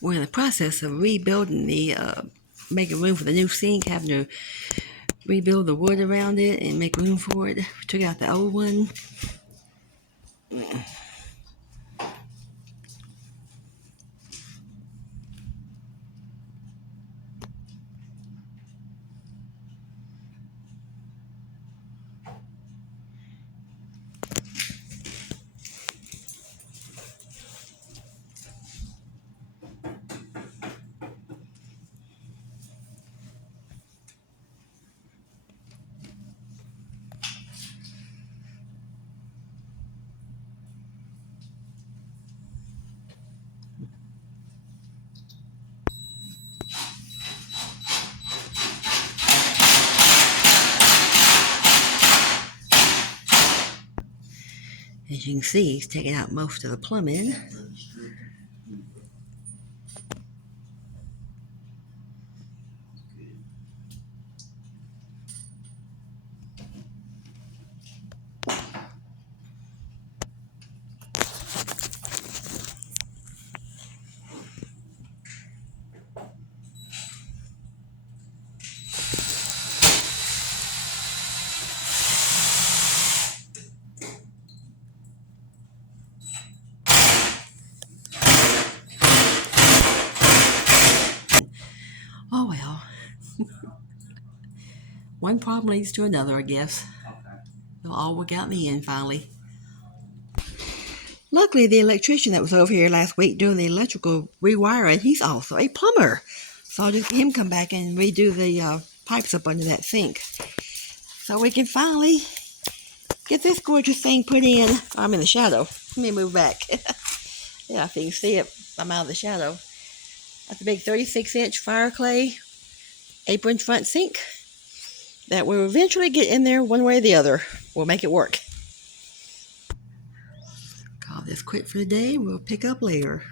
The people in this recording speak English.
We're in the process of rebuilding making room for the new sink, having to rebuild the wood around it and make room for it. We took out the old one. As you can see, he's taking out most of the plumbing. Oh well, one problem leads to another, I guess. It'll all work out in the end finally. Luckily, the electrician that was over here last week doing the electrical rewiring, he's also a plumber. So I'll just get him come back and redo the pipes up under that sink. So we can finally get this gorgeous thing put in. I'm in the shadow. Let me move back. Yeah, if you can see it, I'm out of the shadow. That's a big 36-inch fire clay apron front sink that will eventually get in there one way or the other. We'll make it work. Call this quit for the day. We'll pick up later.